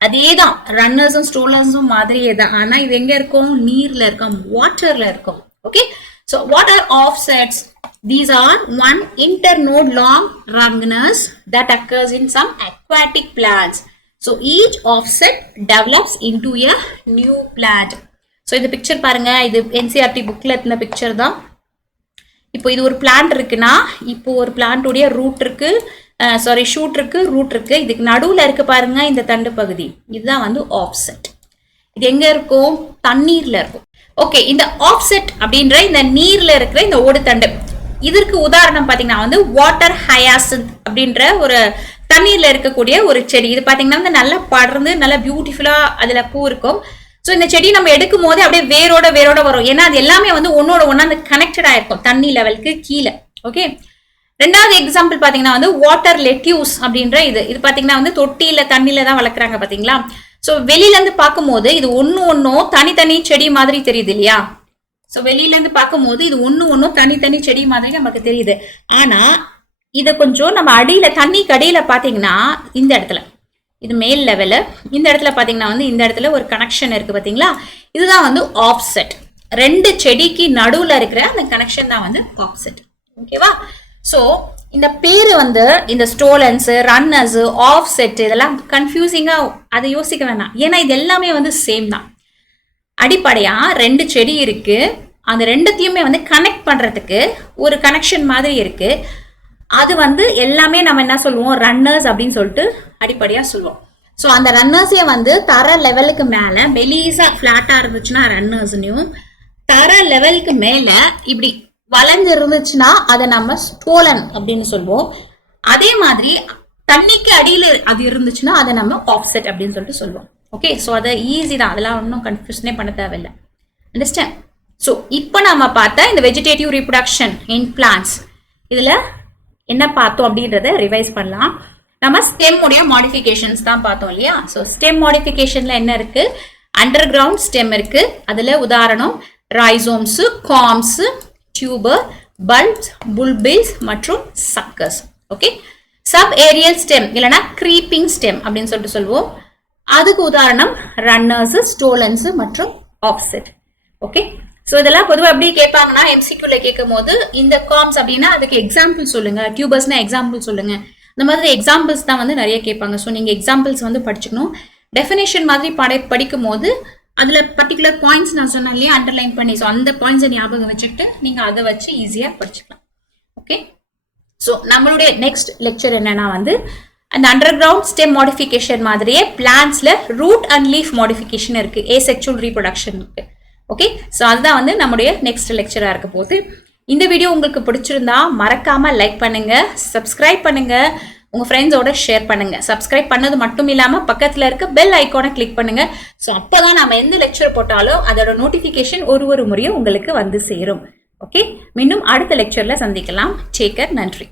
அதேதான் ரன்னர்ஸும் ஸ்டோலன்ஸும் மாதிரியே தான். ஆனா இது எங்க இருக்கும்? நீர்ல இருக்கும், வாட்டர்ல இருக்கும். Okay. So what are offsets? These are one internode long runners that occurs in some aquatic plants. So each offset develops into a new plant. So இந்த பிக்சர் பாருங்க, இது NCERT புக்ல இருந்த பிக்சர் தான். இப்போ இது ஒரு பிளான்ட் இருக்குன்னா, இப்போ ஒரு பிளான்டோடைய ரூட் இருக்கு, ஷூட் இருக்கு, ரூட் இருக்கு. இதுக்கு நடுவுல இருக்கு பாருங்க இந்த தண்டு பகுதி, இதுதான் வந்து ஆஃப்செட். இது எங்க இருக்கும்? தண்ணீர்ல இருக்கும். ஓகே. இந்த ஆஃப்செட் அப்படின்ற இந்த நீர்ல இருக்கிற இந்த ஓடு தண்டு, இதற்கு உதாரணம் பாத்தீங்கன்னா வந்து வாட்டர் ஹயாசின்த் அப்படின்ற ஒரு தண்ணீர்ல இருக்கக்கூடிய ஒரு செடி. இது பாத்தீங்கன்னா வந்து நல்லா படர்ந்து நல்லா பியூட்டிஃபுல்லா அதுல பூ இருக்கும். ஸோ இந்த செடி நம்ம எடுக்கும் போது அப்படியே வேரோட வரும். ஏன்னா அது எல்லாமே வந்து ஒன்னோட ஒன்னா அந்த கனெக்டட் ஆயிருக்கும் தண்ணி லெவலுக்கு கீழே. ஓகே. ரெண்டாவது எக்ஸாம்பிள் பாத்தீங்கன்னா வந்து வாட்டர் லெட்யூஸ் அப்படின்ற இது பாத்தீங்கன்னா வந்து தொட்டியில தண்ணியில தான் வளர்க்குறாங்க பாத்தீங்களா. ஸோ வெளியில இருந்து பார்க்கும்போது இது ஒன்னும் தனித்தனி செடி மாதிரி தெரியுது இல்லையா. ஸோ வெளியில இருந்து பார்க்கும்போது இது ஒன்னும் தனித்தனி செடி மாதிரி நமக்கு தெரியுது. ஆனா இதை கொஞ்சம் நம்ம அடியில தண்ணிக்கு அடியில பாத்தீங்கன்னா இந்த இடத்துல இது மேல் லெவலு, இந்த இடத்துல பாத்தீங்கன்னா வந்து இந்த இடத்துல ஒரு கனெக்ஷன் இருக்கு பாத்தீங்களா, இதுதான் வந்து ஆஃப்செட். ரெண்டு செடிக்கு நடுவுல இருக்கிற அந்த கனெக்ஷன் தான் வந்து ஆஃப்செட். ஓகேவா? ஸோ இந்த பேரு வந்து இந்த ஸ்டோலன்ஸ், ரன்னர்ஸ், ஆஃப்செட் இதெல்லாம் கன்ஃபியூசிங்கா அதை யோசிக்க வேணாம். ஏன்னா இது எல்லாமே வந்து சேம் தான். அடிப்படையா ரெண்டு செடி இருக்கு, அந்த ரெண்டுத்தையுமே வந்து கனெக்ட் பண்றதுக்கு ஒரு கனெக்ஷன் மாதிரி இருக்கு. அது வந்து எல்லாமே நம்ம என்ன சொல்லுவோம்? ரன்னர்ஸ் அப்படின்னு சொல்லிட்டு அடிப்படையா சொல்லுவோம். ஸோ அந்த ரன்னர்ஸே வந்து தர லெவலுக்கு மேல மெலிசா பிளாட்டா இருந்துச்சுன்னா ரன்னர்ஸ்னையும், தர லெவலுக்கு மேல இப்படி வளைஞ்சு இருந்துச்சுன்னா அதை நம்ம ஸ்டோலன் அப்படின்னு சொல்லுவோம். அதே மாதிரி தண்ணிக்கு அடியில் அது இருந்துச்சுன்னா அதை நம்ம ஆஃப்செட் அப்படின்னு சொல்லிட்டு சொல்லுவோம். ஓகே. ஸோ அதை ஈஸி தான், அதெல்லாம் ஒன்றும் கன்ஃபியூஷனே பண்ண தேவையில்லை. அண்டர்ஸ்டாண்ட்? ஸோ இப்போ நம்ம பார்த்த இந்த வெஜிடேட்டிவ் ரீப்ரொடக்ஷன் இன் பிளான்ட்ஸ் இதில் என்ன பார்த்தோம் அப்படின்றத ரிவைஸ் பண்ணலாம். நம்ம ஸ்டெம் உடைய மாடிஃபிகேஷன்ஸ் தான் பார்த்தோம் இல்லையா. ஸோ ஸ்டெம் மாடிஃபிகேஷன்ல என்ன இருக்கு? அண்டர் கிரவுண்ட் ஸ்டெம் இருக்கு. அதுல உதாரணம் rhizomes, corms, tuber, bulbs, bulbils மற்றும் suckers. Okay. Sub aerial stem இல்லைன்னா creeping stem அப்படின்னு சொல்லிட்டு சொல்லுவோம். அதுக்கு உதாரணம் ரன்னர்ஸ், ஸ்டோலன்ஸ் மற்றும் ஆஃப்செட். ஓகே. ஸோ இதெல்லாம் பொதுவாக எப்படி கேட்பாங்கன்னா எம்சிக்யூல கேட்கும் போது இந்த கார்ம்ஸ் அப்படின்னா அதுக்கு எக்ஸாம்பிள் சொல்லுங்க, டியூபர்ஸ்னா எக்ஸாம்பிள் சொல்லுங்க இந்த மாதிரி எக்ஸாம்பிள்ஸ் தான் வந்து நிறைய கேட்பாங்க. ஸோ நீங்கள் எக்ஸாம்பிள்ஸ் வந்து படிச்சுக்கணும். டெஃபினேஷன் மாதிரி படிக்கும் போது அதில் பர்டிகுலர் பாயிண்ட்ஸ் நான் சொன்னேன் இல்லையா, அண்டர்லைன் பண்ணி, ஸோ அந்த பாயிண்ட்ஸை ஞாபகம் வச்சுக்கிட்டு நீங்கள் அதை வச்சு ஈஸியாக படிச்சுக்கலாம். ஓகே, ஸோ நம்மளுடைய நெக்ஸ்ட் லெக்சர் என்னன்னா வந்து அந்த அண்டர் கிரவுண்ட் ஸ்டெம் மாடிஃபிகேஷன் மாதிரியே பிளான்ட்ஸ்ல ரூட் அண்ட் லீஃப் மாடிஃபிகேஷன் இருக்கு, ஏசெக்சுவல் ரீப்ரொடக்ஷன் இருக்கு. ஓகே, ஸோ அதுதான் வந்து நம்முடைய நெக்ஸ்ட் லெக்சராக இருக்க போகுது. இந்த வீடியோ உங்களுக்கு பிடிச்சிருந்தா மறக்காம லைக் பண்ணுங்க, சப்ஸ்கிரைப் பண்ணுங்க, உங்க ஃப்ரெண்ட்ஸோட ஷேர் பண்ணுங்க. சப்ஸ்கிரைப் பண்ணது மட்டும் இல்லாம பக்கத்துல இருக்க பெல் ஐக்கானை கிளிக் பண்ணுங்க. ஸோ அப்பதான் நம்ம எந்த லெக்சர் போட்டாலும் அதோட நோட்டிபிகேஷன் ஒரு முறையும் உங்களுக்கு வந்து சேரும். ஓகே, மீண்டும் அடுத்த லெக்சர்ல சந்திக்கலாம். டேக் கேர், நன்றி.